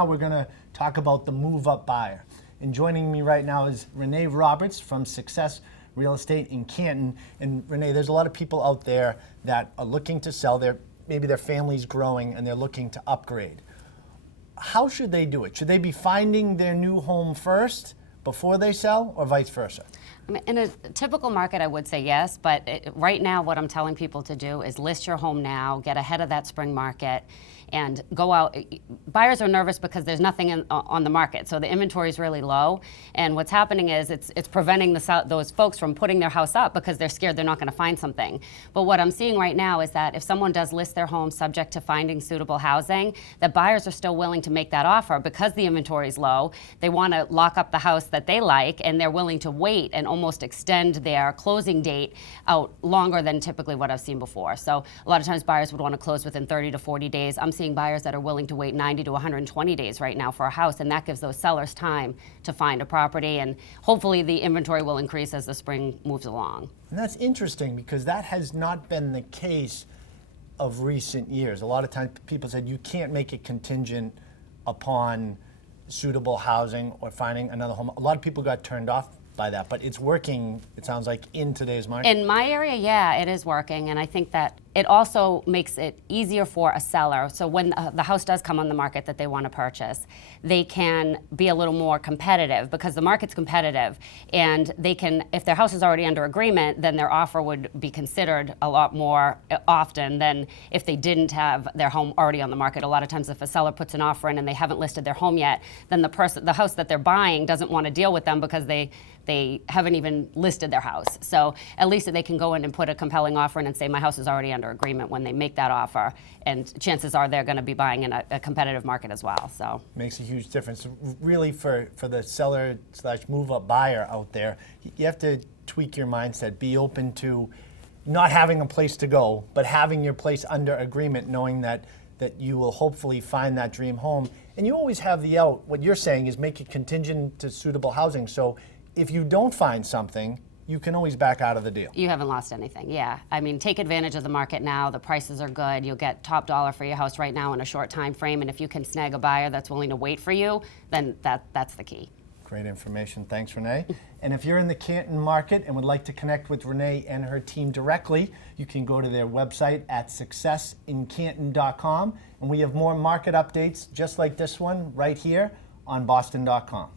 now we're going to talk about the move-up buyer. And joining me right now is Renee Roberts from Success Real Estate in Canton. And Renee, there's a lot of people out there that are looking to sell. Maybe their family's growing and they're looking to upgrade. How should they do it? Should they be finding their new home first before they sell, or vice versa? I mean, in a typical market, I would say yes, but right now what I'm telling people to do is list your home now, get ahead of that spring market, and go out. Buyers are nervous because there's nothing on the market, so the inventory is really low, and what's happening is it's preventing those folks from putting their house up because they're scared they're not going to find something. But what I'm seeing right now is that if someone does list their home subject to finding suitable housing, that buyers are still willing to make that offer because the inventory is low. They want to lock up the house that they like, and they're willing to wait and almost extend their closing date out longer than typically what I've seen before. So a lot of times buyers would want to close within 30 to 40 days. I'm seeing buyers that are willing to wait 90 to 120 days right now for a house, and that gives those sellers time to find a property, and hopefully the inventory will increase as the spring moves along. And that's interesting because that has not been the case of recent years. A lot of times people said you can't make it contingent upon suitable housing or finding another home. A lot of people got turned off by that, but it's working, it sounds like, in today's market. In my area, yeah, it is working, and I think that it also makes it easier for a seller. So when the house does come on the market that they want to purchase, they can be a little more competitive because the market's competitive, and they can, if their house is already under agreement, then their offer would be considered a lot more often than if they didn't have their home already on the market. A lot of times if a seller puts an offer in and they haven't listed their home yet, then the house that they're buying doesn't want to deal with them because they haven't even listed their house. So at least they can go in and put a compelling offer in and say, my house is already under agreement when they make that offer, and chances are they're going to be buying in a competitive market as well. So makes a huge difference. Really, for the seller / move-up buyer out there, you have to tweak your mindset, be open to not having a place to go, but having your place under agreement, knowing that you will hopefully find that dream home. And you always have the out. What you're saying is make it contingent to suitable housing. So if you don't find something, you can always back out of the deal. You haven't lost anything, yeah. I mean, take advantage of the market now. The prices are good. You'll get top dollar for your house right now in a short time frame, and if you can snag a buyer that's willing to wait for you, then that's the key. Great information. Thanks, Renee. And if you're in the Canton market and would like to connect with Renee and her team directly, you can go to their website at successincanton.com, and we have more market updates just like this one right here on boston.com.